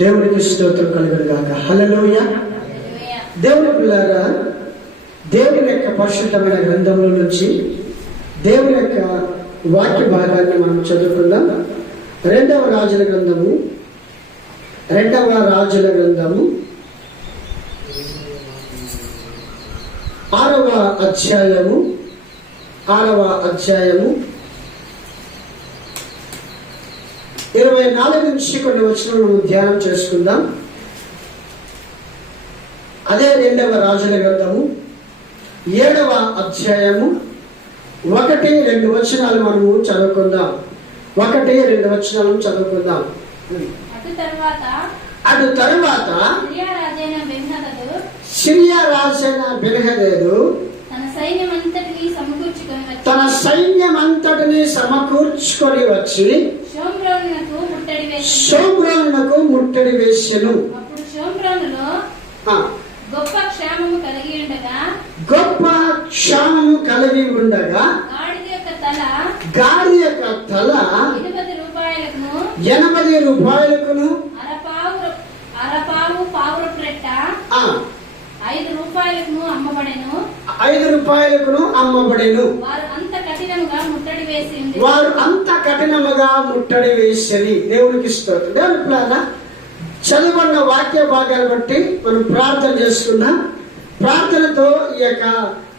దేవునికి స్తోత్రం కలుగును గాక. హల్లెలూయా. దేవుని పిల్లారా, దేవుని యొక్క పరిశుద్ధమైన గ్రంథంలో నుంచి దేవుని యొక్క వాక్య భాగాన్ని మనం చదువుకుందాం. రెండవ రాజుల గ్రంథము 6వ అధ్యాయము 24 నుంచి కొన్ని వచనాలను ధ్యానం చేసుకుందాం. అదే రెండవ రాజుల గ్రంథము 7వ అధ్యాయము 1-2 వచనాలు మనము చదువుకుందాం. 1-2 వచనాలను చదువుకుందాం. అటు తరువాత సిరియా రాజైన బెన్హదదు తన సైన్యమంతటిని సమకూర్చుకొని వచ్చి షోమ్రోనునకు ముట్టడి వేసెను. గొప్ప క్షామము కలిగి ఉండగా గాడి యొక్క తల 80 రూపాయలకును అరపావు పావురప్రెట్ట 5 రూపాయలకును అమ్మబడెను. వారు అంత కఠినముగా ముట్టడి వేసిరి. దేవునికి స్తోత్రం. దేవుని పిల్లారా, చదువుకున్న వాక్య భాగాలు బట్టి మనం ప్రార్థన చేసుకుందాం. ప్రార్థనతో ఈ యొక్క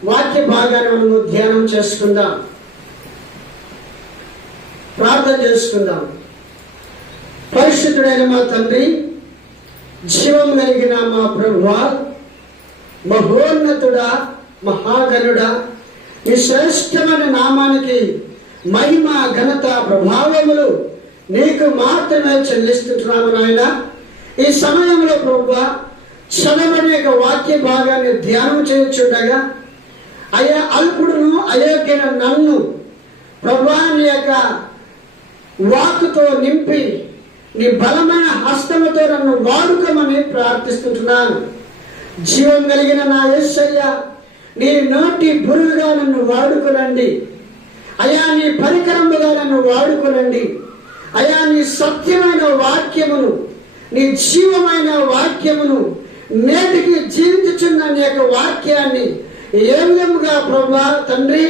వాక్య భాగాన్ని మనము ధ్యానం చేసుకుందాం. ప్రార్థన చేసుకుందాం. పరిశుద్ధుడైన మా తండ్రి, జీవం కలిగిన మా ప్రభువా, మహోన్నతుడా, మహాగణుడా, ఈ శ్రేష్టమైన నామానికి మహిమ, ఘనత, ప్రభావములు నీకు మాత్రమే చెల్లిస్తున్నాము నాయన. ఈ సమయంలో ప్రభువా, చదవని యొక్క వాక్య భాగాన్ని ధ్యానం చేయుచుండగా అయ్యా అల్పుడును అయోగ్యన నన్ను ప్రభువా నీ యొక్క వాక్కుతో నింపి నీ బలమైన హస్తముతో నన్ను వాడుకోమని ప్రార్థిస్తున్నాను. జీవం కలిగిన నా యేసయ్య, నీ నోటి బురుగా నన్ను వాడుకోనండి అయ్యా. నీ పరికరముగా నన్ను వాడుకోనండి అయ్యా. నీ సత్యమైన వాక్యమును, నీ జీవమైన వాక్యమును, నేటికి జీవించుచున్న నీ యొక్క వాక్యాన్ని ఏ విధముగా ప్రభా తండ్రి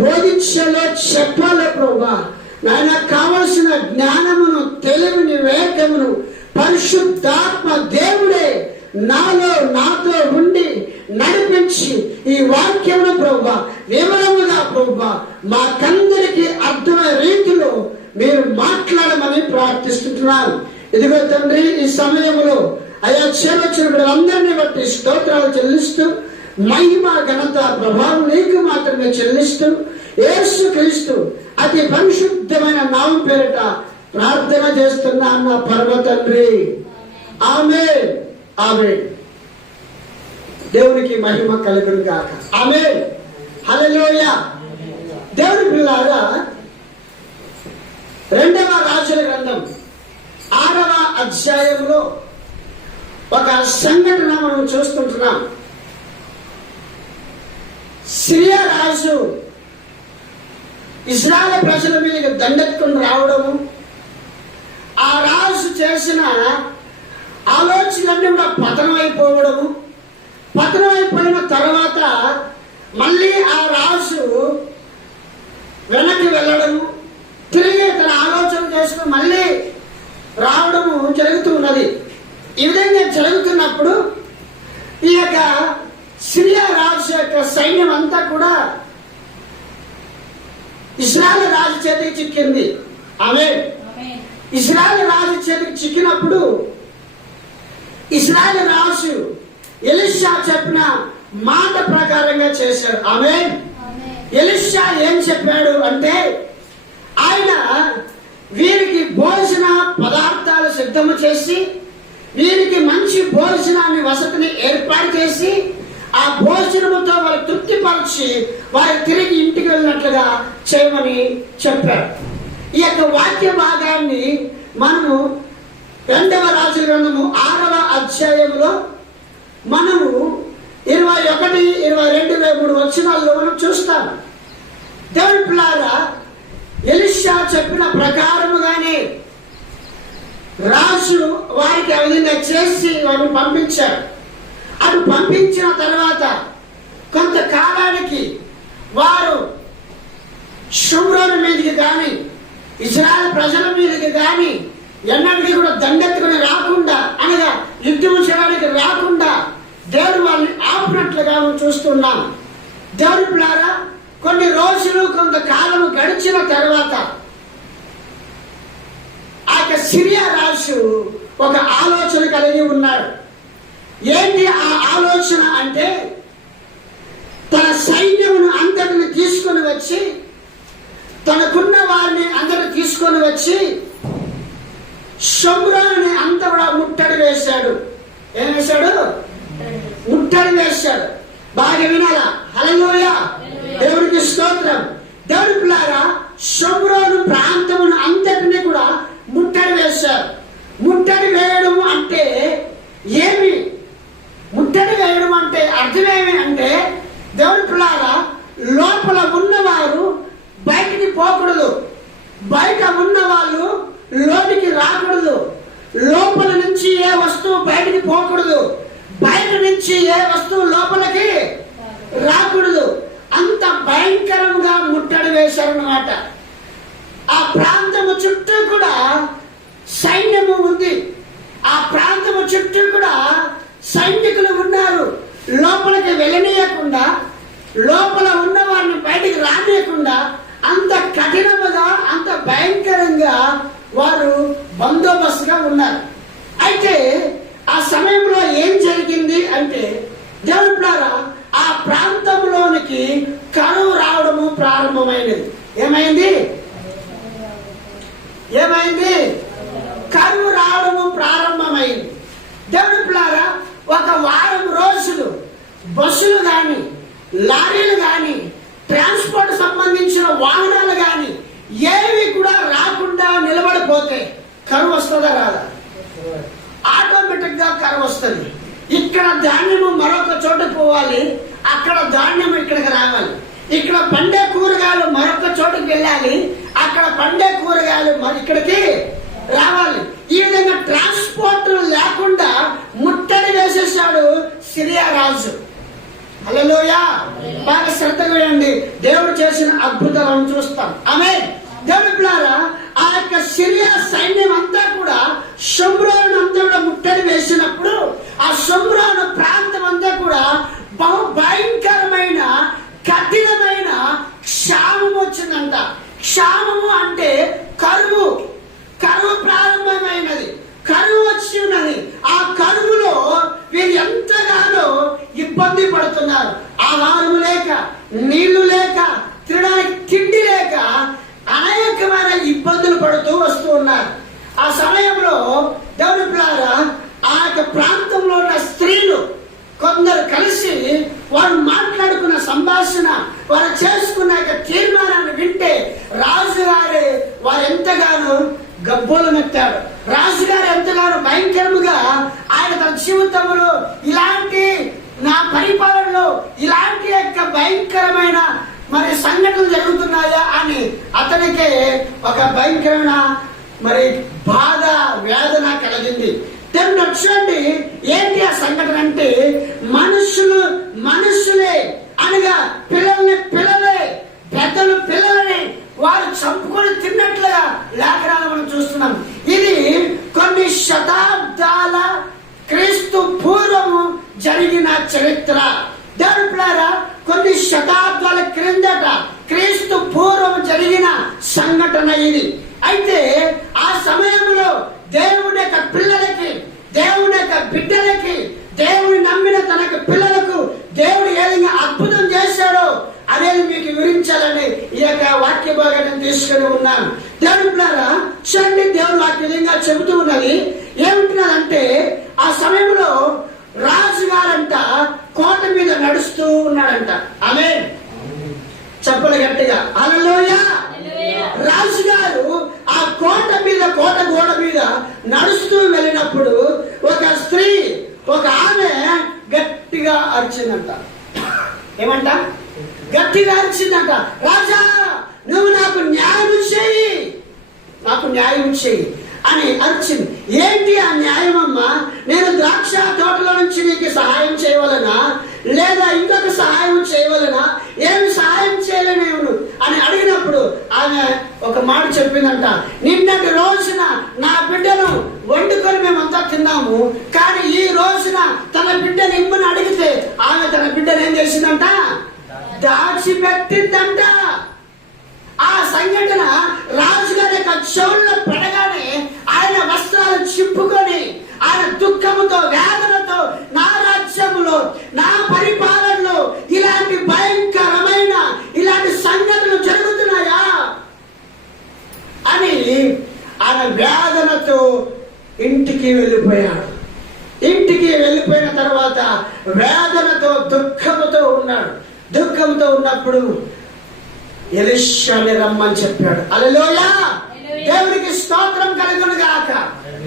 బోధించాలో చెప్పాలో ప్రభా నాయన, కావలసిన జ్ఞానమును, తెలివిని, వివేకమును పరిశుద్ధాత్మ దేవుడే నాతో ఉండి నడిపించి ఈ వాక్యమును ప్రభా వివరముగా ప్రభా మాకందరికి అర్థమయ్యే రీతిలో మీరు మాట్లాడమని ప్రార్థిస్తున్నాను. ఇదిగో తండ్రి, ఈ సమయంలో అయా చేరొచ్చిన బిడ్డలందరినీ బట్టి స్తోత్రాలు చెల్లిస్తూ, మహిమ, ఘనత, ప్రభావం నీకు మాత్రమే చెల్లిస్తూ, యేసు క్రీస్తు అతి పరిశుద్ధమైన నామం పేరిట ప్రార్థన చేస్తున్నాను నా పరమ తండ్రి. ఆమేన్, ఆమేన్. దేవునికి మహిమ కలుగును గాక. ఆమేన్, హల్లెలూయా. దేవుని పిల్లారా, రెండవ రాజుల గ్రంథం 6వ అధ్యాయంలో ఒక సంఘటన మనం చూస్తుంటున్నాం. సిరియా రాజు ఇశ్రాయేలు ప్రజల మీద దండెత్తుకుని రావడము, ఆ రాజు చేసిన ఆలోచనలన్నీ కూడా పతనమైపోవడము, పతనమైపోయిన తర్వాత మళ్ళీ ఆ రాజు వెనక్కి వెళ్ళడము, తిరిగి తన ఆలోచన చేసుకుని మళ్ళీ రావడము జరుగుతూ ఉన్నది. ఈ విధంగా జరుగుతున్నప్పుడు ఈ యొక్క సిరియా రాజు యొక్క సైన్యం అంతా కూడా ఇశ్రాయేలు రాజు చేతికి చిక్కింది. ఆమేన్. ఇశ్రాయేలు రాజు చేతికి చిక్కినప్పుడు ఇశ్రాయేలు రాజు ఎలీషా చెప్పిన మాట ప్రకారంగా చేశాడు. ఆమేన్. ఎలీషా ఏం చెప్పాడు అంటే, ఆయన వీరికి భోజన పదార్థాలు సిద్ధము చేసి, వీరికి మంచి భోజనాన్ని, వసతిని ఏర్పాటు చేసి, ఆ భోజనముతో వారు తృప్తిపరిచి వారు తిరిగి ఇంటికి వెళ్ళినట్లుగా చేయమని చెప్పారు. ఈ యొక్క వాక్య భాగాన్ని మనము రెండవ రాజుల గ్రంథము 6వ అధ్యాయంలో మనము 21, 22, 23 వచనాల్లో మనం చూస్తాం. దేవుని పిల్లారా, ఎలీషా చెప్పిన ప్రకారముగానే రాజు వారికి ఆ విధంగా చేసి వారిని పంపించారు. అటు పంపించిన తర్వాత కొంతకాలానికి వారు షోమ్రోను మీదకి కానీ ఇజ్రాయెల్ ప్రజల మీదకి కానీ ఎన్నటికీ కూడా దండెత్తుకుని రాకుండా, అనగా యుద్ధం చేయడానికి రాకుండా దేవుడు వాళ్ళని ఆపినట్లుగా మనం చూస్తున్నాం. దేవుడి పిల్లారా, కొన్ని రోజులు కొంతకాలం గడిచిన తర్వాత ఆ సిరియా రాజు ఒక ఆలోచన కలిగి ఉన్నాడు. ఏంటి ఆ ఆలోచన అంటే, తన సైన్యమును అంతటిని తీసుకొని వచ్చి, తనకున్న వారిని అందరిని తీసుకొని వచ్చి షోమ్రోనుని అంతా కూడా ముట్టడి వేశాడు. ఏం వేశాడు? ముట్టడి వేశాడు. బాగా వినాలా? హల్లెలూయా, దేవుడికి స్తోత్రం. దేవుడి పిల్లారా, షోమ్రోను ప్రాంతమును అంతటిని కూడా ముట్టడి వేశారు. ముట్టడి వేయడం అంటే ఏమి? ముట్టడి వేయడం అంటే అర్థమేమి అంటే, దేవుడి పిల్లారా, లోపల ఉన్నవారు బయటికి పోకూడదు, బయట ఉన్న వాళ్ళు లోనికి రాకూడదు, లోపల నుంచి ఏ వస్తువు బయటికి పోకూడదు, బయట నుంచి ఏ వస్తువు లోపలికి రాకూడదు. అంత భయంకరంగా ముట్టడి వేశారన్నమాట. ఆ ప్రాంతము చుట్టూ కూడా సైన్యము ఉంది, ఆ ప్రాంతము చుట్టూ కూడా సైనికులు ఉన్నారు. లోపలికి వెళ్ళనీయకుండా, లోపల ఉన్న వారిని బయటికి రానియకుండా అంత కఠినముగా, అంత భయంకరంగా వారు బందోబస్తుగా ఉన్నారు. అయితే ఆ సమయంలో ఏం జరిగింది అంటే, దేవుడి పిల్లారా, ఆ ప్రాంతంలోనికి కరువు రావడము ప్రారంభమైనది. ఏమైంది? కరువు రావడము ప్రారంభమైంది. దేవుడి పిల్లారా, ఒక వారం రోజులు బస్సులు కానీ, లారీలు కానీ, ట్రాన్స్పోర్ట్ సంబంధించిన వాహనాలు కానీ ఏవి కూడా రాకుండా నిలబడిపోతే కరువు వస్తుందా రాదా? ఆటోమేటిక్ గా కరువు వస్తుంది. ఇక్కడ ధాన్యము మరొక చోట పోవాలి, అక్కడ ధాన్యము ఇక్కడికి రావాలి. ఇక్కడ పండే కూరగాయలు మరొక చోటుకి వెళ్ళాలి, అక్కడ పండే కూరగాయలు ఇక్కడికి రావాలి. ఈ విధంగా ట్రాన్స్పోర్ట్ లేకుండా ముట్టడి వేసేసాడు సిరియా రాజు. హల్లెలూయా, బాగా శ్రద్ధగా వినండి. దేవుడు చేసిన అద్భుతాలను చూస్తాం. ఆమేన్. దేవుడి పిల్లారా, ఆ యొక్క సిరియా సైన్యం అంతా కూడా షోమ్రోను అంతా కూడా ముట్టడి వేసినప్పుడు ఆ షోమ్రోను ప్రాంతం అంతా కూడా బహు భయంకరమైన కఠినమైన క్షామం వచ్చిందంట. క్షామము అంటే కరువు. కరువు ప్రారంభమైనది, కరువు వచ్చి ఉన్నది. ఆ కరువులో వీరు ఎంతగానో ఇబ్బంది పడుతున్నారు. ఆహారం లేక, నీళ్లు లేక, తినడానికి తిండి లేక అనేకమైన ఇబ్బందులు పడుతూ వస్తూ ఉన్నారు. ఆ సమయంలో దేవుని పిల్లారా, ఆ యొక్క ప్రాంతంలో ఉన్న స్త్రీలు కొందరు కలిసి వారు మాట్లాడుకున్న సంభాషణ, వారు చేసుకున్న తీర్మానాన్ని వింటే రాజుగారి వారు ఎంతగానో గబ్బోలు మెత్తాడు. రాజుగారు ఎంతగానో భయంకరముగా ఆయన తన జీవితంలో ఇలాంటి, నా పరిపాలనలో ఇలాంటి యొక్క భయంకరమైన మరి సంఘటనలు జరుగుతున్నాయా అని అతనికి ఒక భయంకరమైన మరి బాధ, వేదన కలిగింది. చూడండి, ఏంటి ఆ సంఘటన అంటే, మనుషులే అనగా పిల్లలే, పెద్దలు పిల్లలని వారు చంపుకొని తిన్నట్లుగా లేఖనాలు మనం చూస్తున్నాం. ఇది కొన్ని శతాబ్దాల క్రీస్తు పూర్వము జరిగిన చరిత్ర. దేవుని పిల్లారా, కొన్ని శతాబ్దాల క్రిందట క్రీస్తు పూర్వం జరిగిన సంఘటన ఇది. అయితే ఆ సమయంలో దేవుని యొక్క పిల్లలకి, దేవుని యొక్క బిడ్డలకి, దేవుని నమ్మిన తన పిల్లలకు దేవుడు ఏ విధంగా అద్భుతం చేశాడో అనేది మీకు వివరించాలని ఈ యొక్క వాక్య భాగాన్ని తీసుకుని ఉన్నాను. దేవుని పిల్లారా, చూడండి, దేవుడు వాక్య విధంగా చెబుతూ ఉన్నది. ఏమంటున్నదంటే, ఆ సమయంలో రాజుగారంట కోట మీద నడుస్తూ ఉన్నాడంట. ఆమేన్. చెప్పలు గట్టిగా హల్లెలూయా. రాజుగారు ఆ కోట గోడ మీద నడుస్తూ వెళ్ళినప్పుడు ఒక స్త్రీ, ఒక ఆమె గట్టిగా అరిచిందంట. ఏమంట? గట్టిగా అరిచిందంట, రాజా నువ్వు నాకు న్యాయం చేయి అని అరిచింది. ఏంటి ఆ న్యాయం అమ్మా? నేను ద్రాక్ష తోటలో నుంచి నీకు సహాయం చేయవలనా, లేదా ఇంకొక సహాయం చేయవలనా? ఏమి సహాయం చేయలేను అని అడిగినప్పుడు ఆమె ఒక మాట చెప్పిందంట, నిన్నటి రోజున నా బిడ్డను వండుకొని మేమంతా తిన్నాము, కానీ ఈ రోజున తన బిడ్డను ఇమ్మని అడిగితే ఆమె తన బిడ్డను ఏం చేసిందంట? దాచిపెట్టిందంట. ఆ సంఘటన రాజుగారి యొక్క చెవుల్లో పడగానే ఆయన వస్త్రాలు చింపుకొని ఆయన దుఃఖముతో వేదనతో, నా రాజ్యంలో నా పరిపాలనలో ఇలాంటి భయంకరమైన ఇలాంటి సంఘటనలు జరుగుతున్నాయా అని ఆయన వేదనతో ఇంటికి వెళ్ళిపోయాడు. ఇంటికి వెళ్ళిపోయిన తర్వాత వేదనతో దుఃఖముతో ఉన్నాడు. దుఃఖంతో ఉన్నప్పుడు ఎలీషాని రమ్మని చెప్పాడు. హల్లెలూయా, దేవునికి స్తోత్రం కలుగును గాక.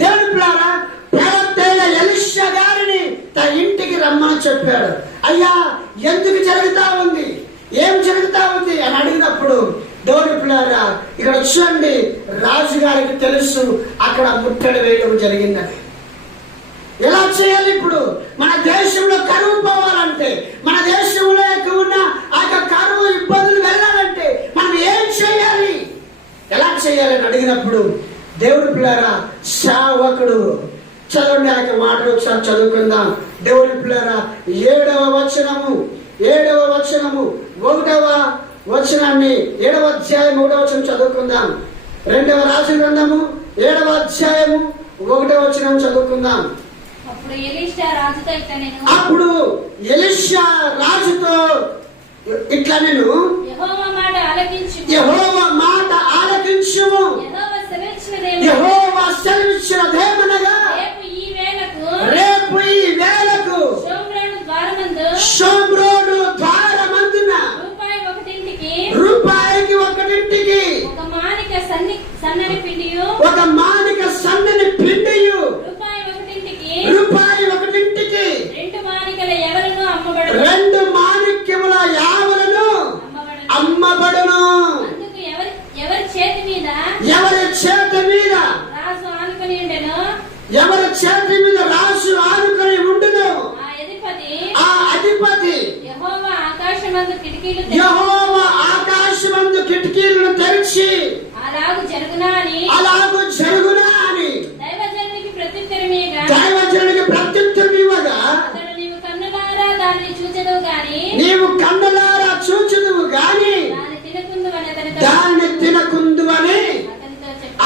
దేవుని పిల్లారా, ప్రవక్త ఎలీషా గారిని తన ఇంటికి రమ్మని చెప్పాడు. అయ్యా, ఎందుకు జరుగుతా ఉంది, ఏం జరుగుతా ఉంది అని అడిగినప్పుడు, దేవుని పిల్లారా ఇక్కడ చూడండి, రాజుగారికి తెలుసు అక్కడ ముట్టడి వేయడం జరిగిందని. ఎలా చేయాలి? ఇప్పుడు మన దేశంలో కరువు పోవాలంటే, మన దేశంలో ఉన్న ఆ కరువు ఇబ్బందులు వెళ్ళాలంటే మనం ఏం చేయాలి, ఎలా చేయాలని అడిగినప్పుడు, దేవుడి పిల్లారా సేవకుడు, చదవండి ఆ మాటలు ఒకసారి చదువుకుందాం. దేవుడి పిల్లారా 7వ వచనము 1వ వచనాన్ని 7వ అధ్యాయం 1వ వచనం చదువుకుందాం. 2వ రాజు గ్రంథము 7వ అధ్యాయము 1వ వచనం చదువుకుందాం. అప్పుడు ఎలీషా రాజుతో ఇట్లా, నేను యెహోవా మాట ఆలకించుము, యెహోవా సెలవిచ్చినదేమనగా రేపు ఈ వేళకు షోమ్రోను ద్వారమందున రూపాయికి ఒకటింటికి ఒక మానిక సన్నని పిండియు రూపాయి ఒకటింటికి 2 మాణిక్యముల యావలను అమ్మబడును. ఎవరి చేతి మీద రాజు ఆనుకొని ఉండును, ఆ అధిపతి యెహోవా ఆకాశమందు కిటికీలను తెరిచి అలాగు జరుగునా అని దైవజనునికి ప్రత్యుత్తరం ఇవ్వగా, నీవు కన్నులారా చూచెదవు గాని దాన్ని తినకుందువని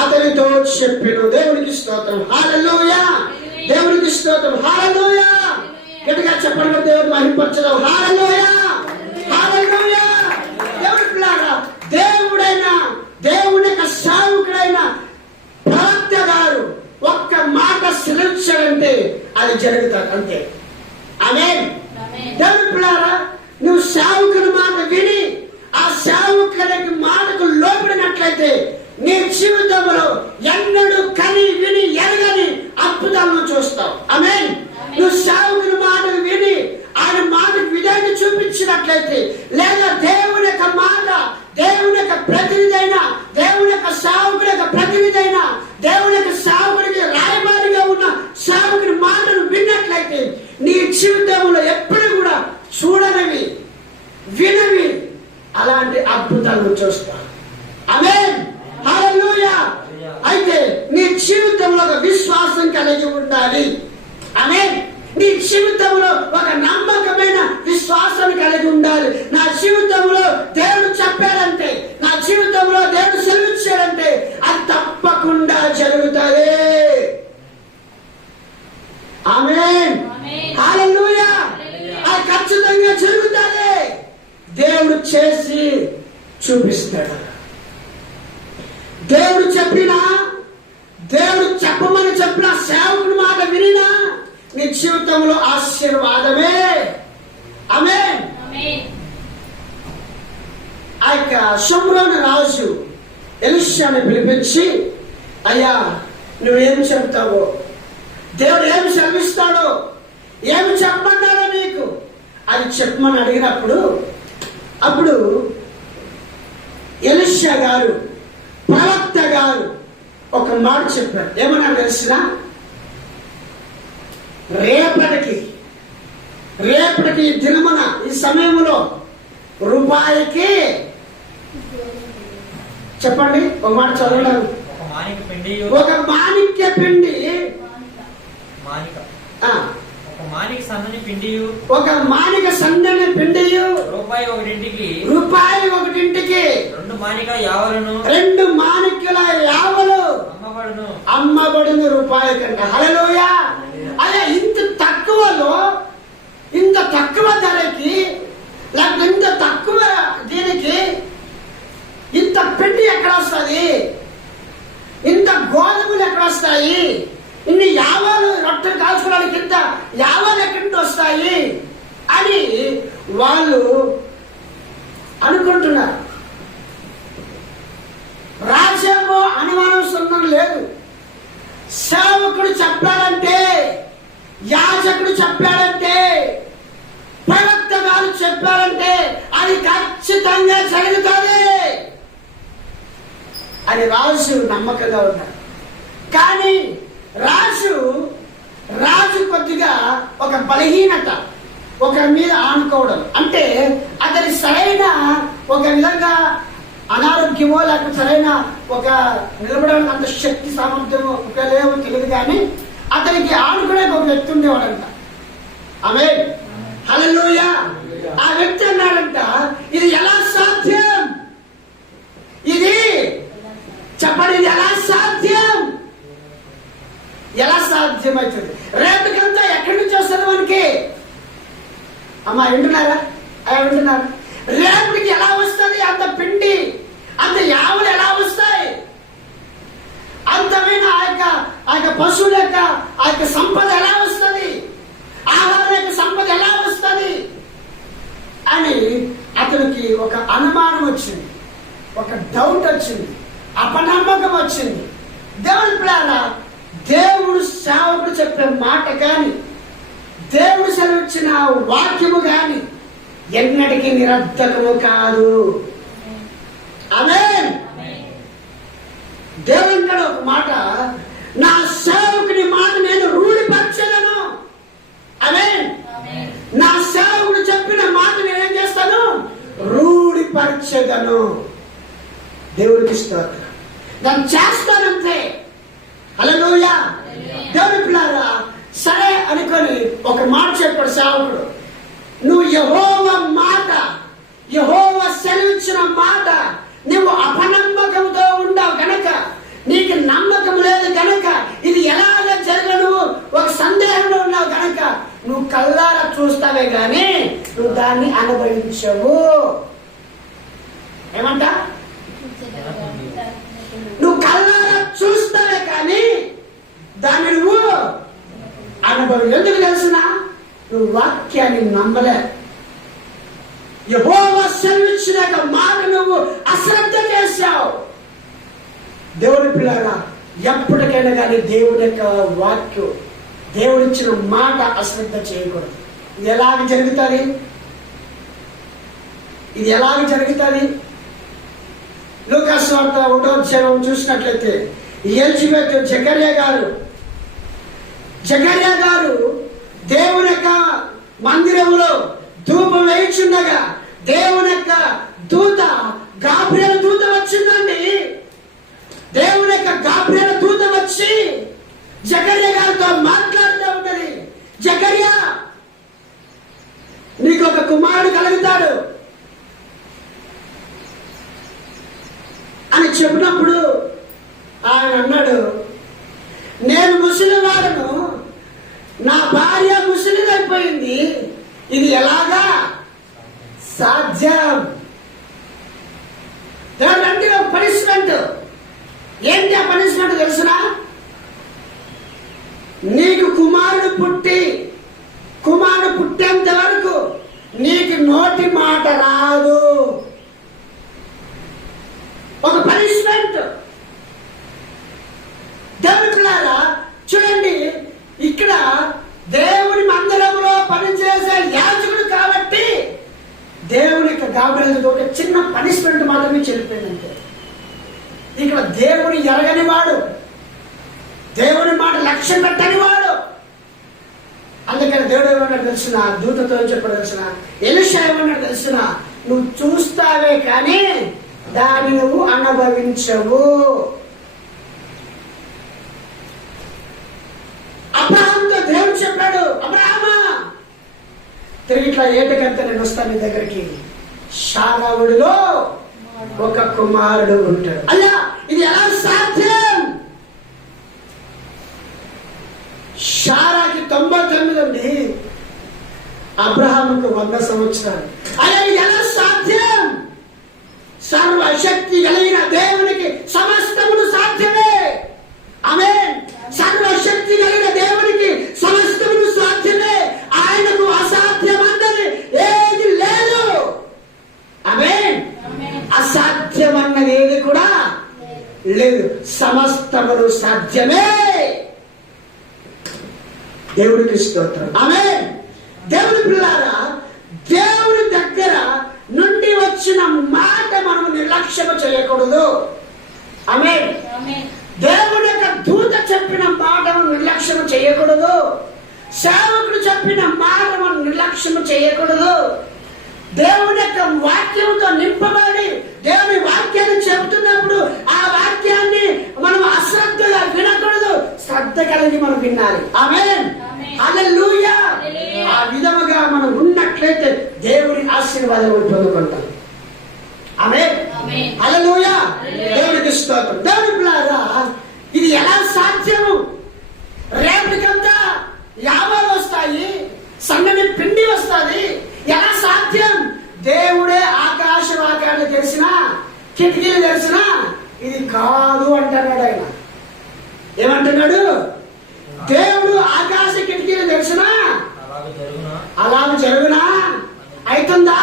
అతనితో చెప్పెను. దేవునికి స్తోత్రం, హల్లెలూయా. దేవునికి స్తోత్రం, హల్లెలూయా. గట్టిగా చెప్పండి, దేవుడు మహిమపరచడం. హల్లెలూయా, హల్లెలూయా. దేవుడి పిల్లారా, దేవుని యొక్క సేవకుడైన ప్రవక్త గారు ఒక్క మాట సెలవించాడంటే అది జరుగుతుంది అంతే. ఆమేన్. దేవుడి పిల్లారా, నువ్వు సేవకుని మాట విని ఆ సేవకునికి మాటకు లోబడినట్లయితే నీ జీవితంలో ఎన్నడూ కని విని ఎరగని అద్భుతాలను చూస్తావు. ఆమేన్. నువ్వు సేవకుని మాటకు విని ఆయన మాటకు విధేయత చూపించినట్లయితే, లేదా దేవుని యొక్క మాట, దేవుని యొక్క ప్రతినిధి అయినా, దేవుని యొక్క సేవకుడి యొక్క ప్రతినిధి అయినా, దేవుని యొక్క సేవకుడికి రాయబారిగా ఉన్న సేవకుని మాటను విన్నట్లయితే నీ జీవితంలో ఎప్పుడు కూడా చూడనివి వినవి అలాంటి అద్భుతాలను చూస్తావు. ఆమేన్, హల్లెలూయా. అయితే నీ జీవితంలో ఒక విశ్వాసం కలిగి ఉండాలి. ఆమేన్. నీ జీవితంలో ఒక నమ్మకమైన విశ్వాసం కలిగి ఉండాలి. నా జీవితంలో దేవుడు చెప్పాడంటే, నా జీవితంలో దేవుడు సెలవిచ్చాడంటే అది తప్పకుండా జరుగుతుంది. ఆమేన్, హల్లెలూయా. అది ఖచ్చితంగా జరుగుతుంది. దేవుడు చేసి చూపిస్తాడు. దేవుడు చెప్పమని చెప్పిన సేవకుని మాట వినినా నీ జీవితంలో ఆశీర్వాదమే. ఆమేన్. ఆ యొక్క షోమ్రోను రాజు ఎలీషాని పిలిపించి, అయ్యా నువ్వేం చెప్తావో, దేవుడు ఏమి సెలవిస్తాడో, ఏమి చెప్పమన్నాడో నీకు అది చెప్పమని అడిగినప్పుడు, అప్పుడు ఎలీషా గారు ప్రవక్త గారు ఒక మాట చెప్పారు. ఏమన్నా తెలిసిన రేపటికి ఈ దినమున ఈ సమయంలో రూపాయికి చెప్పండి ఒక మాట చదవడం. ఒక మాణిక్య పిండి ఒక మానిక సన్నని పిండి రూపాయి ఒకటింటికి 2 మాణిక్యుల యావలు అమ్మబడును రూపాయి కంట. హల్లెలూయా. అదే ఇంత తక్కువ ధరకి లేకపోతే ఇంత తక్కువ దీనికి ఇంత పిండి ఎక్కడ వస్తుంది, ఇంత గోధుమలు ఎక్కడ వస్తాయి, ఇన్ని యావాలు రొట్టెలు కాల్చుకోవడానికి ఇంత యావాలు ఎక్కడి నుండి వస్తాయి అని వాళ్ళు అనుకుంటున్నారు. రాజ్యము అనుమానం సున్నం లేదు. సేవకుడు చెప్పాడంటే, యాజకుడు చెప్పాడంటే, ప్రవక్త గారు చెప్పారంటే అది ఖచ్చితంగా జరుగుతుంది అని రాజు నమ్మకంగా ఉన్నాడు. కానీ రాజు కొద్దిగా ఒక బలహీనత, ఒకరి మీద ఆనుకోవడం, అంటే అతని సరైన ఒక విధంగా అనారోగ్యమో లేకపోతే సరైన ఒక నిలబడడానికి అంత శక్తి సామర్థ్యమో లేవో తెలియదు, కానీ అతనికి ఆనుకునే ఒక వ్యక్తి ఉండేవాడంట. ఆమేన్. హల్లెలూయా. ఆ వ్యక్తి అన్నాడంట, ఇది ఎలా సాధ్యం, ఇది చెప్పండి, ఇది ఎలా సాధ్యం, ఎలా సాధ్యమవుతుంది? రేపటికంతా ఎక్కడి నుంచి వస్తుంది మనకి? అమ్మా వింటున్నారా? వింటున్నారు? రేపటికి ఎలా వస్తుంది అంత పిండి, అంత యావలు ఎలా వస్తాయి? అంతమైన ఆ యొక్క పశువుల యొక్క సంపద ఎలా వస్తుంది? ఆహారం యొక్క సంపద ఎలా వస్తుంది అని అతనికి ఒక అనుమానం వచ్చింది, ఒక డౌట్ వచ్చింది, అపనమ్మకం వచ్చింది. దేవుని పిల్లల, దేవుడు సేవకుడు చెప్పే మాట కానీ, దేవుడు సెలవిచ్చిన వాక్యము కానీ ఎన్నటికీ నిరర్ధకము కాదు. ఆమేన్. దేవుడు ఒక మాట, నా సేవకుని మాట నేను రూఢిపరచదను. ఆమేన్. నా సేవకుడు చెప్పిన మాట నేనేం చేస్తాను? రూఢిపరచదను. దేవుడికి స్తోత్రం. దాన్ని చేస్తానంతే. హల్లెలూయా. దేవుని పిల్లారా, సరే అనుకొని ఒక మాట చెప్పాడు సేవకుడు, నువ్వు యెహోవా మాట, యెహోవా సెలవిచ్చిన మాట నువ్వు అపనమ్మకంతో ఉండవు గనక, నీకు నమ్మకం లేదు గనక, ఇది ఎలాగ జరగను ఒక సందేహంలో ఉన్నావు గనక నువ్వు కళ్ళారా చూస్తావే గాని నువ్వు దాన్ని అనుభవించవు. ఏమంట? నువ్వు కళ్ళారా చూస్తావే కానీ దాన్ని నువ్వు అనుభవం. ఎందుకు తెలిసిన? నువ్వు వాక్యాన్ని నమ్మలే. యెహోవా సెలవిచ్చిన మాట నువ్వు అశ్రద్ధ చేశావు. దేవుని పిల్లగా, ఎప్పటికైనా కానీ దేవుని యొక్క వాక్యం, దేవుడిచ్చిన మాట అశ్రద్ధ చేయకూడదు. ఇది ఎలాగ జరుగుతుంది? ఇది ఎలాగ జరుగుతుంది? లూకాసు వార్త 1వ అధ్యాయం చూసినట్లయితే ఎలిజబెత్ జకర్యా గారు దేవుని యొక్క మందిరంలో ధూపం వేయించుండగా దేవుని యొక్క దూత, గాబ్రియలు దూత వచ్చిందండి. దేవుని యొక్క గాబ్రియలు దూత వచ్చి జకర్యా గారితో మాట్లాడుతూ ఉంటది. జకర్యా, నీకు ఒక కుమారుడు కలుగుతాడు అని చెప్పినప్పుడు ఆయన అన్నాడు, నేను ముసలివాడను, నా భార్య ముసలిదైపోయింది, ఇది ఎలాగా సాధ్యం? అంటే ఒక పనిష్మెంట్. ఏంటి ఆ పనిష్మెంట్ తెలుసునా? నీకు కుమారుడు పుట్టేంత వరకు నీకు నోటి మాట రాదు. ఒక పనిష్మెంట్. దేవుడిలారా చూడండి, ఇక్కడ దేవుని మందిరంలో పనిచేసే యాజకుడు కాబట్టి దేవుని యొక్క గాబ్రియలు ఒక చిన్న పనిష్మెంట్ మాత్రమే చెల్లిపోయిందంటే, ఇక్కడ దేవుని ఎరగని వాడు, దేవుని మాట లక్ష్యం పెట్టని వాడు. అందుకని దేవుడు ఏమన్నాడు తెలిసిన, దూతతో చెప్పడం తెలిసిన, ఎలీషా ఏమన్నాడు తెలిసిన, నువ్వు చూస్తావే కానీ దాన్ని నువ్వు అనుభవించవు. అబ్రహాంతో దేవుడు చెప్పాడు, అబ్రహామా తిరిగి ఇట్లా ఏటకంతా నేను వస్తాను నీ దగ్గరికి, శారావుడిలో ఒక కుమారుడు ఉంటాడు. అయ్యా ఇది ఎలా సాధ్యం? శారాకి 99 ఉంది, అబ్రహాముకు 100 సంవత్సరాలు. అయ్యా ఇది ఎలా సాధ్యం? సర్వశక్తి కలిగిన దేవునికి సమస్తమును సాధ్యమే. ఆమేన్. సర్వశక్తి కలిగిన దేవునికి సమస్తమును సాధ్యమే. ఆయనకు అసాధ్యమన్నది ఏది లేదు. ఆమేన్. అసాధ్యమన్నది ఏది కూడా లేదు. సమస్తమును సాధ్యమే. దేవుడికి స్తోత్రం. ఆమేన్. దేవుని పిల్లారా, దేవుని దగ్గర నుండి వచ్చిన మాట మనం నిర్లక్ష్యం చేయకూడదు. ఆమేన్. దేవుడి యొక్క దూత చెప్పిన మాటను నిర్లక్ష్యం చేయకూడదు. సేవకుడు చెప్పిన మాటను నిర్లక్ష్యం చేయకూడదు. దేవుడి యొక్క వాక్యంతో నింపబడి దేవుని వాక్యాన్ని చెబుతున్నప్పుడు ఆ వాక్యాన్ని మనం అశ్రద్ధగా వినకూడదు, శ్రద్ధ కలిగి మనం వినాలి. ఆమేన్. హల్లెలూయా. ఆ విధముగా మనం ఉన్నట్లయితే దేవుని ఆశీర్వాదం పొందుకుంటాం. ఆమేన్. హల్లెలూయా. దేవునికి స్తోత్రం. దేవుని పిల్లారా, ఇది ఎలా సాధ్యము? రేపటికంతా యాభై వస్తాయి, సన్నని పిండి వస్తుంది. ఎలా సాధ్యం? దేవుడే ఆకాశవాకాలు తెలిసిన, కిటికీలు తెలిసిన ఇది కాదు అంటున్నాడు ఆయన. ఏమంటున్నాడు? దేవుడు ఆకాశ కిటికీలు తెలిసిన అలాగ జరుగునా, అవుతుందా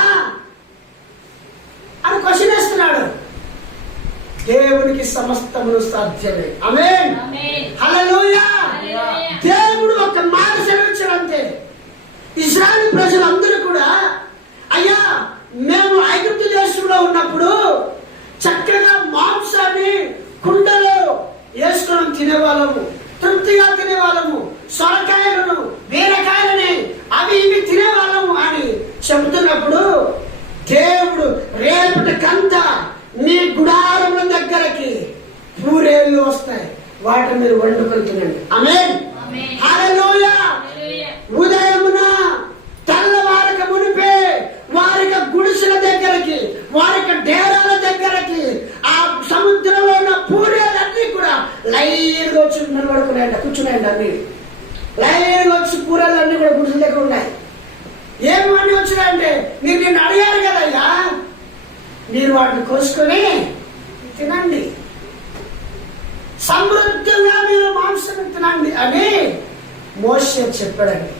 అని క్వశ్చన్ వేస్తున్నాడు. దేవునికి సమస్తమును సాధ్యమే. ఆమేన్. హల్లెలూయా. దేవుడు ఒక మాట సెలవించాడంతే. ఇశ్రాయేలు ప్రజలందరూ కూడా, అయ్యా మేము ఐగుప్తు దేశంలో ఉన్నప్పుడు చక్కగా మాంసాన్ని కుండలో వేసుకొని తినేవాళ్ళము, తృప్తిగా తినేవాళ్ళము, సొరకాయలను బీరకాయలని అవి ఇవి తినేవాళ్ళము అని చెబుతున్నప్పుడు దేవుడు రేపటికంతా మీ గుడారముల దగ్గరకి పూరేళ్ళు వస్తాయి, వాటిని మీరు వండుకొని తినండి. ఆమేన్. హల్లెలూయా. ఉదయమున తెల్లవారక మునిపే వారికి గుడిసెల దగ్గరకి, వారికి డేరాల దగ్గరకి, ఆ సముద్రంలో ఉన్న పూరేలన్నీ కూడా లైన్గా వచ్చి నిలబడుకున్నాయంట, కూర్చున్నాయండి. అన్ని లైన్గా వచ్చి పూరేలన్నీ కూడా గుడిసెల దగ్గర ఉన్నాయి. ఏమని వచ్చినాయంటే, మీరు నిన్ను అడిగారు కదయ్యా, మీరు వాటిని కోసుకొని తినండి, సమృద్ధిగా మీరు మాంసం తినండి అని మోషే చెప్పాడండి.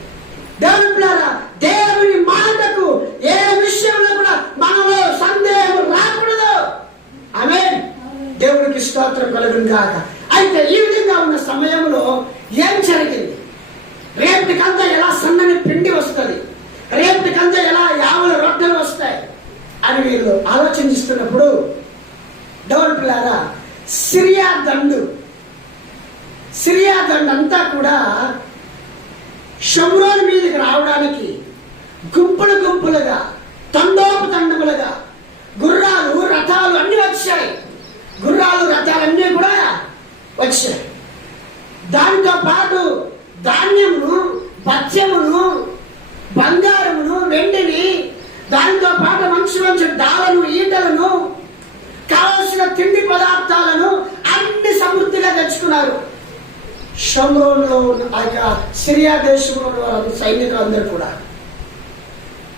దేవుని పిల్లారా, దేవుని మాటకు ఏ విషయంలో కూడా మనలో సందేహం రాకూడదు. ఆమేన్. దేవునికి స్తోత్రం కలుగును గాక. అయితే ఈ విధంగా ఉన్న సమయంలో ఏం జరిగింది? రేపటికంతా ఎలా సన్నని పిండి వస్తుంది, రేపటికంతా ఎలా 50 రొట్టెలు వస్తాయి అని వీళ్ళు ఆలోచించిస్తున్నప్పుడు, దేవుని పిల్లారా, సిరియా దండు అంతా కూడా షమ్రోన్ మీదకి రావడానికి గుంపులు గుంపులుగా, తండోపతండములుగా గుర్రాలు రథాలు అన్ని వచ్చాయి. గుర్రాలు రథాలు అన్నీ కూడా వచ్చాయి. దాంతో పాటు ధాన్యమును, పత్యమును, బంగారమును, వెండిని, దానితో పాటు మంచి మంచి డాలను, ఈటలను, కావలసిన తిండి పదార్థాలను అన్ని సమృద్ధిగా తెచ్చుకున్నారు. షమ్రోన్లో ఉన్న ఆ యొక్క సిరియా దేశంలో ఉన్న సైనికులందరూ కూడా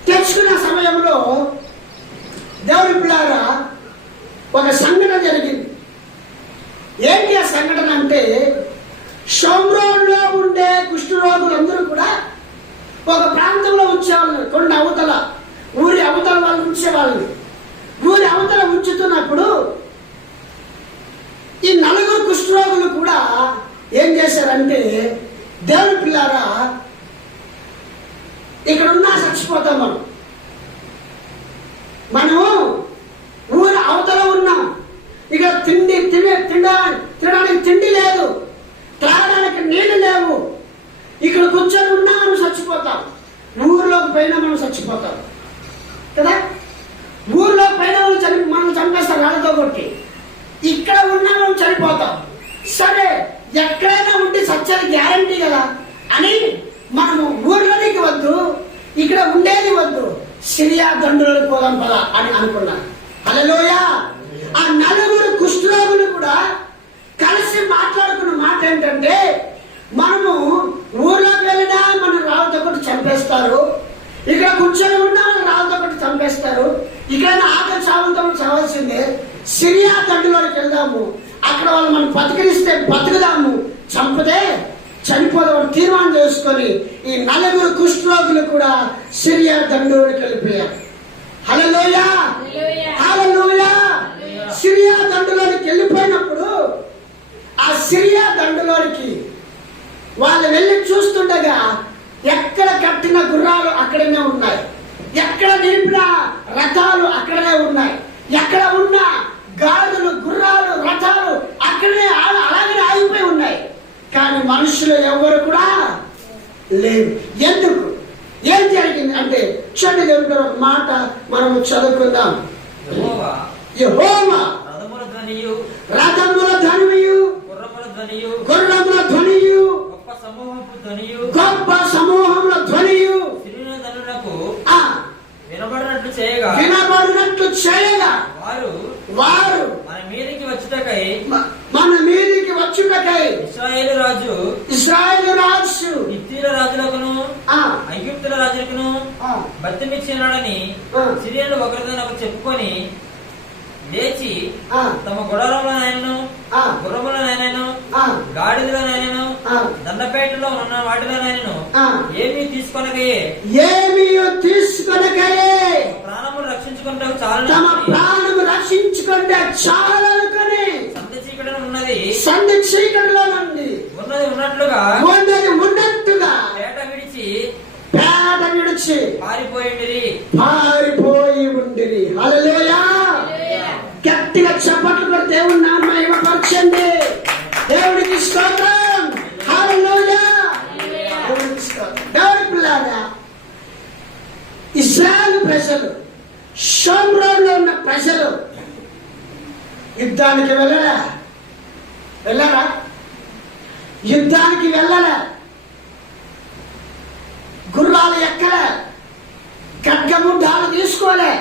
తెచ్చుకున్న సమయంలో దేవుని పిల్లారా, ఒక సంఘటన జరిగింది. ఏంటి ఆ సంఘటన అంటే, షమ్రోన్లో ఉండే కుష్ఠరోగులందరూ కూడా ఒక ప్రాంతంలో ఉంచేవాళ్ళని, కొన్ని అవతల ఊరి అవతల వాళ్ళు ఉంచేవాళ్ళని. ఊరి అవతల ఉంచుతున్నప్పుడు ఈ 4 కుష్ఠరోగులు కూడా ఏం చేశారంటే, దేవుని పిల్లారా, ఇక్కడ ఉన్నా చచ్చిపోతాం, మనం ఊరి అవతల ఉన్నాం, ఇక తినడానికి తిండి లేదు, త్రాగడానికి పైన మనం చచ్చిపోతాం కదా. ఊర్లో పైన మనం చంపేస్తారు రాళ్ళతో కొట్టి. ఇక్కడ ఉన్నా మనం చనిపోతాం. సరే ఎక్కడైనా ఉండి సత్యాన్ని గ్యారంటీ కదా అని మనము ఊర్లోనికి వద్దు, ఇక్కడ ఉండేది వద్దు, సిరియా దండులకు పోదాం పదా అని అనుకున్నాను. హల్లెలూయా. ఆ 4 కుష్ఠరోగులు కూడా కలిసి మాట్లాడుకున్న మాట ఏంటంటే, మనము ఊర్లోకి వెళ్ళినా మనం రాళ్ళతో కొట్టి చంపేస్తారు, ఇక్కడ కూర్చొని ఉన్నా మనం రాళ్ళతో కొట్టి చంపేస్తారు, ఇక్కడ ఆకలి చావులతో చావాల్సిందే, సిరియా దండులోకి వెళ్దాము, అక్కడ వాళ్ళు మనం బతికిస్తే బతుకుదాము, చంపదే చనిపోదాం తీర్మానం చేసుకొని ఈ 4 కుష్ఠరోగులు కూడా సిరియా దండులోకి వెళ్ళిపోయారు. హల్లెలూయా, హల్లెలూయా. సిరియా దండులోకి వెళ్ళిపోయినప్పుడు ఆ సిరియా దండులోనికి వాళ్ళు వెళ్ళి చూస్తుండగా ఎక్కడ కట్టిన గుర్రాలు అక్కడనే ఉన్నాయి, ఎక్కడ నిలిపిన రథాలు అక్కడనే ఉన్నాయి, ఎక్కడ ఉన్న గాడిదలు గుర్రాలు రథాలు అక్కడనే అలాగే ఆగిపోయి ఉన్నాయి. కానీ మనుషులు ఎవరు కూడా లేరు. ఎందుకు? ఏం జరిగింది అంటే చెడు దేవుడు ఒక మాట మనం చదువుకుందాం. యెహోవా రథముల ధ్వనియు గుర్రముల ధ్వనియు గొప్ప సమూహముల ధ్వనియు వినబడినట్లు చేయగా వారు మన మీదికి వచ్చుటకై ఇశ్రాయేలు రాజు హిత్తీయుల రాజులకును ఐగుప్తుల రాజులకును బతిమిచ్చినాడని సిరియన్లు ఒకరితో చెప్పుకొని లేచి తమ గుర్రములనైనను గుర్రములనైనను గాడిదలనైనను దండపేటలో ఉన్న వాటిలోనైనను ఏమీ తీసుకొనకయే ప్రాణములు రక్షించుకుంటే చాలనుకొని సంధి చీకటిలో నుండి ఉన్నది ఉన్నట్లుగా పేట విడిచి పారిపోయి ఉండిరి. హల్లెలూయా. గట్టిగా చప్పట్లు కూడా దేవుని నామమున మహిమపరచండి. దేవునికి స్తోత్రం. హల్లెలూయా. దేవునికి స్తోత్రం. దేవుని పిల్లారా, ఇశ్రాయేలు ప్రజలు, షోమ్రోన్లో ఉన్న ప్రజలు యుద్ధానికి వెళ్ళరా? యుద్ధానికి వెళ్ళలే, గుర్రాలు ఎక్కలే, ఖడ్గముద్దాలు తీసుకోలే,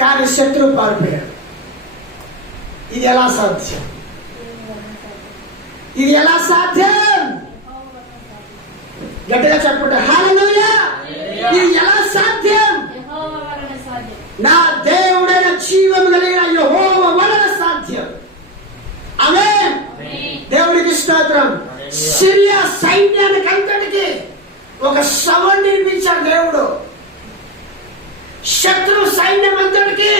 కానీ శత్రువు పారిపోయాడు. ఇది ఎలా సాధ్యం? గట్టిగా చెప్పండి. హల్లెలూయా. ఇది ఎలా సాధ్యం? నా దేవుడైన జీవం కలిగిన యెహోవా వలన సాధ్యం. ఆమేన్. దేవుడికి స్తోత్రం. సిరియా సైన్యానికి అంతటికి ఒక శవం నిర్మించాడు దేవుడు. శత్రు సైన్యం అంతటికి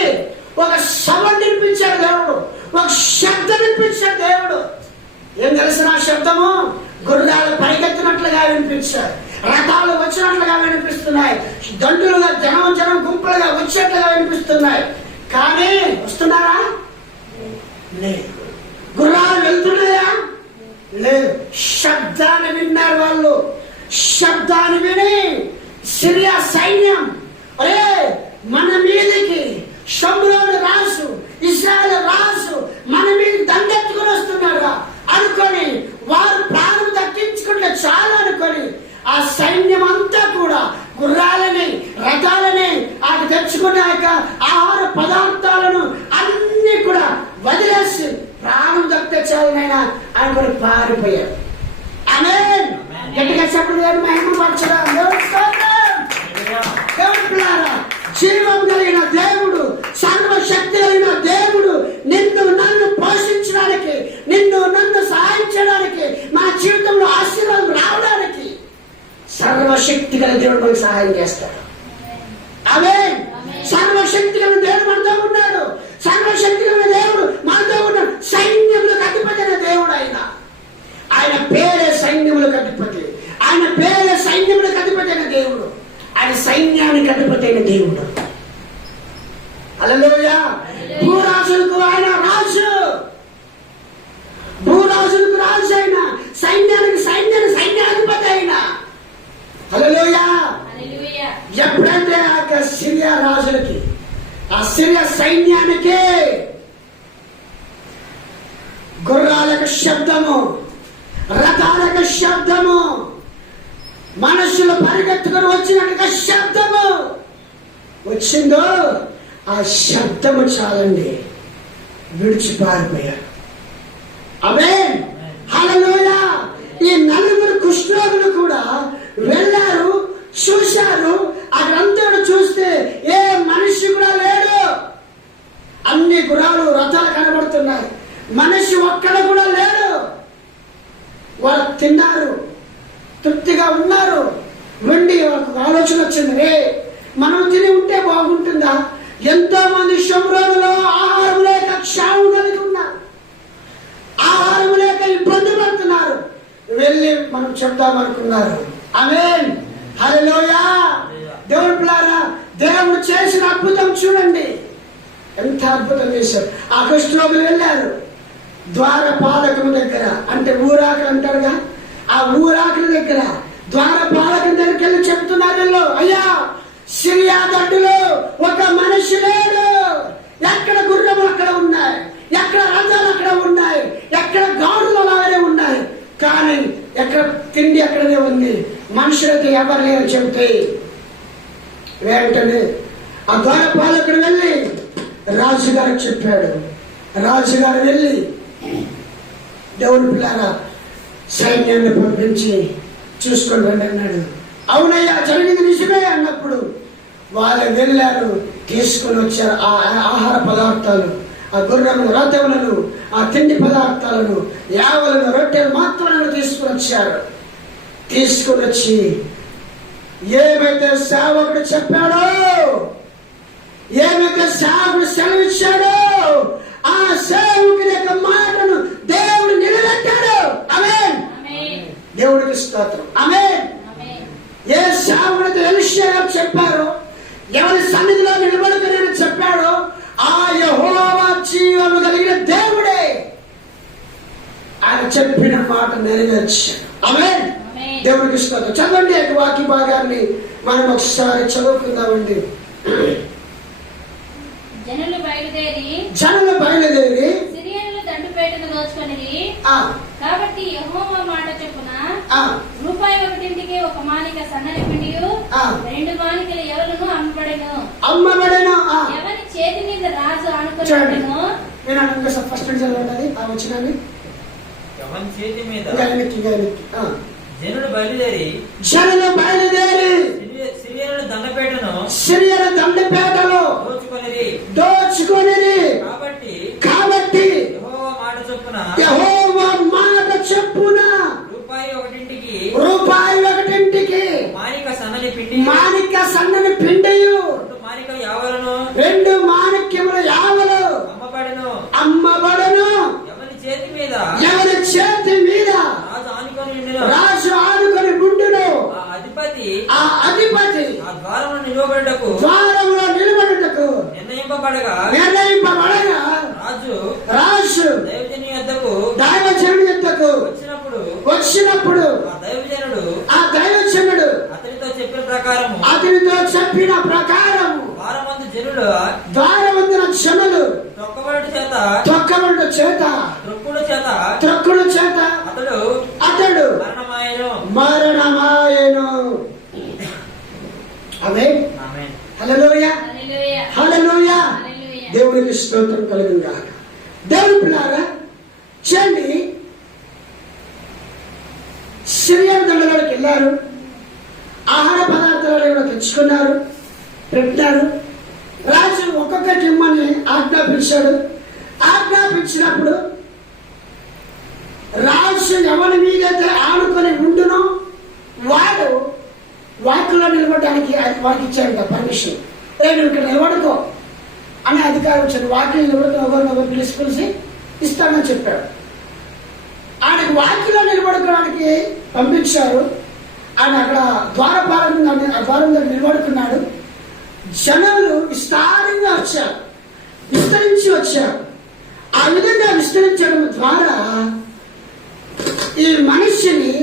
ఒక శవం నిర్మించాడు దేవుడు. ఒక శబ్దం వినిపించాడు దేవుడు. ఏం తెలిసిన శబ్దము? గుర్రాలు పరిగెత్తినట్లుగా వినిపించారు, రథాలు వచ్చినట్లుగా వినిపిస్తున్నాయి, దండులుగా జనం గుంపులుగా వచ్చేట్లుగా వినిపిస్తున్నాయి. కానీ వస్తున్నారా? లేదు. గుర్రాలు వెళ్తున్నాయా? లేదు. శబ్దాన్ని విన్నారు వాళ్ళు. శబ్దాన్ని విని సిరియా సైన్యం మన మీదకి షోమ్రోను రాజు ఇశ్రాయేలు రాజు మన మీదకి దండెత్తుకుని వస్తున్నాడు అనుకొని వారు ప్రాణం దక్కించుకుంటే చాలు అనుకొని ఆ సైన్యం అంతా కూడా గుర్రాలని రథాలని ఆకు తెచ్చుకున్న ఆహార పదార్థాలను అన్ని కూడా వదిలేసి ప్రాణం దక్కితే చాలునైనా అనుకొని పారిపోయారు. ఆమేన్. గట్టిగా చెప్పండి. గారు మహిమపరచడం. దేవుడి పిల్లారా, జీవం కలిగిన దేవుడు, సర్వశక్తి కలిగిన దేవుడు నిన్ను నన్ను పోషించడానికి, నిన్ను నన్ను సహాయం చేయడానికి, మన జీవితంలో ఆశీర్వాదం రావడానికి సర్వశక్తి గల దేవుడు మనకు సహాయం చేస్తాడు. ఆమేన్. సర్వశక్తి గల దేవుడు మనతో ఉన్నాడు. సర్వశక్తి గల దేవుడు మనతో ఉన్నాడు. సైన్యములకు అధిపతి అయిన దేవుడు ఆయన పేరే సైన్యములకు అధిపతి. ఆయన పేరే సైన్యములకు అధిపతి అయిన దేవుడు. ఆయన సైన్యానికి అధిపతి అయిన దేవుడు. హల్లెలూయా. భూరాజులకు ఆయన రాజు, భూరాజులకు రాజు అయిన, సైన్యానికి సైన్యాధిపతి అయిన. హల్లెలూయా. ఎప్పుడైతే ఆ యొక్క సిరియా రాజులకి, ఆ సిరియా సైన్యానికి గుర్రాలకు శబ్దము, రథాలకు శబ్దము, మనుషులు పరిగెత్తుకుని వచ్చినట్టుగా శబ్దము వచ్చిందో, ఆ శబ్దము చాలండి విడిచి పారిపోయారు. ఆమేన్, హల్లెలూయా. ఈ 4 కుష్ఠరోగులు కూడా వెళ్ళారు, చూశారు. అక్కడంతా చూస్తే ఏ మనిషి కూడా లేడు. అన్ని గుర్రాలు, రథాలు కనబడుతున్నాయి, మనిషి ఒక్కడ కూడా లేడు. వాళ్ళు తిన్నారు, తృప్తిగా ఉన్నారు. వెండి వాళ్ళకు ఆలోచన వచ్చింది, రే మనం తిని ఉంటే బాగుంటుందా? ఎంతో మంది శంభ్రోగులో ఆహారం లేక క్షామం కలిగి ఉన్నారు, ఆహారం లేక ఇబ్బంది పడుతున్నారు. వెళ్ళి మనం చెప్దామనుకున్నారు. ఆమేన్, హల్లెలూయా. దేవుని పిల్లారా, దేవుడు చేసిన అద్భుతం చూడండి, ఎంత అద్భుతం చేశారు. ఆ కుష్ఠరోగులు వెళ్ళారు ద్వారపాలకుల దగ్గర, అంటే ఊరాకులు అంటారుగా, ఆ ఊరాకుల దగ్గర ద్వారపాలకుల దగ్గరికి వెళ్ళి చెప్తున్నారు, అయ్యా సిరియా దండులో ఒక మనిషి లేడు. ఎక్కడ గుర్రములు అక్కడ ఉన్నాయి, ఎక్కడ రథాలు అక్కడ ఉన్నాయి, ఎక్కడ గాడులు అలాగే ఉన్నాయి, కానీ ఎక్కడ తిండి అక్కడనే ఉంది, మనుషులైతే ఎవరు లేరు చెబితే వెంటనే ఆ ద్వారపాలకుడు వెళ్ళి రాజుగారికి చెప్పాడు. రాజుగారు వెళ్ళి, దేవుని పిల్లారా సైన్యాన్ని పంపించి చూసుకొని రండి అన్నాడు. అవునయ్యా జరిగింది నిజమే అన్నప్పుడు వాళ్ళు వెళ్ళారు, తీసుకొని వచ్చారు ఆ ఆహార పదార్థాలు, ఆ గుర్రములు, రథములను, ఆ తిండి పదార్థాలను, యావలను, రొట్టెలు మాత్రాలను తీసుకుని వచ్చారు. తీసుకుని వచ్చి ఏమైతే సేవకుడు చెప్పాడో, ఏమైతే సేవకుడు సెలవిచ్చాడో, ఆ సేవకుడి యొక్క మాటను దేవుడు నిలబెట్టాడు. ఆమేన్, దేవుడికి స్తోత్రం. ఆమేన్. ఏ సేవకుడితో ఎలీషా చెప్పారో, ఎవరి సన్నిధిలో నిలబడుకుని చెప్పాడో, ఆ యెహోవా జీవము కలిగిన దేవుడే ఆయన చెప్పిన మాట నెరవేర్చాడు. ఆమేన్, దేవుడికి స్తోత్రం. చదవండి ఆ వాక్య భాగాన్ని మనం ఒకసారి చదువుకుందామండి. జనులు బయలుదేరి సిరియన్లు దండుపేటను దోచుకొనిరి. కాబట్టి యెహోవా మాట చొప్పున రూపాయి 1 ఒక మానిక సన్నని పిండియు 2 మానికల ఎవలను అమ్మబడెను. ఎవరి చేతి మీద రాజు ఆనుకొనెను. ఫస్ట్ చదవండి ఆ వచనాన్ని. ఎవరి చేతి మీద జనులు బయలుదేరి సిరియల దండపేటలో దోచుకొనిరి. కాబట్టి యెహోవా మాట చొప్పున రూపాయి 1 మానిక సన్నని పిండియు 2 మాణిక్యముల యావలు అమ్మబడను. ఎవరి చేతి మీద రాజు ఆనుకొని ఉండును. ఆ అధిపతి ద్వారములో నిలబడుటకు నిర్ణయింపబడగా రాజు దైవజనుడి యొద్దకు వచ్చినప్పుడు ఆ దైవజనుడు అతనితో చెప్పిన ప్రకారము ద్వారమందున జనులు తొక్కబడుట చేత త్రొక్కుడు చేత అతడు మరణమాయెను. ఆమేన్, హల్లెలూయా, హల్లెలూయా. దేవునికి స్తోత్రం కలుగును గాక. దేవుని పిల్లారా చూడండి, సిరియా దండలోకి వెళ్ళారు, ఆహార పదార్థాలు కూడా తెచ్చుకున్నారు, పెట్టారు. రాజు ఒక్కొక్కటి ఇమ్మని ఆజ్ఞాపించాడు. ఆజ్ఞాపించినప్పుడు రాజు ఎవరి మీదైతే ఆనుకొని ఉండునో వాడు వాక్యంలో నిలబడడానికి వారికి ఇచ్చాడు పర్మిషన్. నేను ఇక్కడ నిలబడుకో అనే అధికారం వచ్చాడు. వాక్యం నిలబడుకుని ఒకరినొకరు పిలిచి ఇస్తానని చెప్పాడు. ఆయనకు వాక్యంలో నిలబడుకోవడానికి పంపించారు. ఆయన అక్కడ ద్వారం దగ్గర నిలబడుకున్నాడు. జనాలు విస్తారంగా వచ్చారు, విస్తరించి వచ్చారు. ఆ విధంగా విస్తరించడం ద్వారా ఈ మనిషిని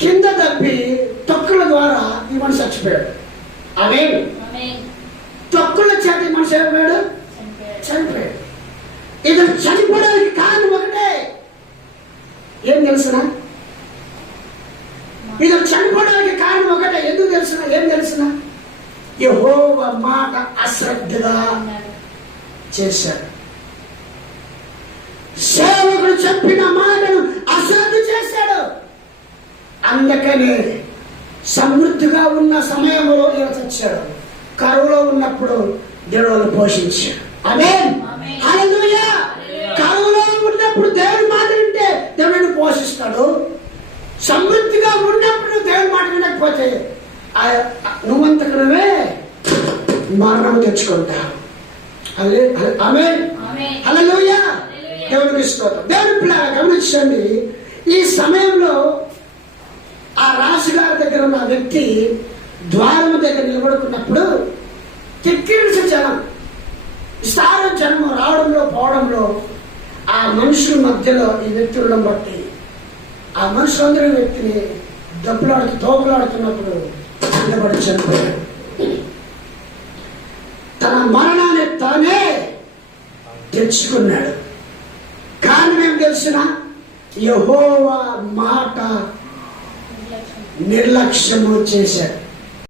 కింద తప్పి తొక్కుల ద్వారా ఈ మనిషి చచ్చిపోయాడు. ఆమేన్. ఆమేన్. తొక్కుల చేత ఈ మనిషి ఏమయ్యాడు? చనిపోయాడు. ఇది చనిపోవడానికి కారణం ఒకటే. ఏం తెలుసునా? ఇది చనిపోవడానికి కారణం ఒకటే. ఎందుకు తెలుసునా? ఏం తెలుసునా? యెహోవా మాట అశ్రద్ధగా చేశాడు. సేవకుడు చెప్పిన మాటను అశ్రద్ధ చేశాడు. అందుకనే సమృద్ధిగా ఉన్న సమయంలో ఈయన చచ్చాడు. కరువులో ఉన్నప్పుడు దేవుడు పోషించాడు. ఆమేన్. ఆమేన్. హల్లెలూయా. కరువులో ఉన్నప్పుడు దేవుడి మాట వింటే దేవుడిని పోషిస్తాడు. సమృద్ధిగా ఉన్నప్పుడు దేవుడి మాట వినకపోతే నువ్వంతకు నువ్వే మరణం తెచ్చుకుంటావు. ఆమేన్. ఆమేన్. హల్లెలూయా. హల్లెలూయా. దేవుడికి స్తోత్రం. దేవుడి పిల్లలు గమనించండి. ఈ సమయంలో ఆ రాజుగారి దగ్గర ఉన్న వ్యక్తి ద్వారం దగ్గర నిలబడుకున్నప్పుడు కిక్కిరిసి జనం, విస్తార జనం రావడంలో పోవడంలో ఆ మనుషుల మధ్యలో ఈ వ్యక్తి ఉండడం బట్టి ఆ మనుషులందరూ వ్యక్తిని తోపులాడుతున్నప్పుడు నిలబడి చనిపోయాడు. తన మరణాన్ని తానే తెచ్చుకున్నాడు. కారణం ఏం తెలిసిన? యెహోవా మాట నిర్లక్ష్యము చేశాడు.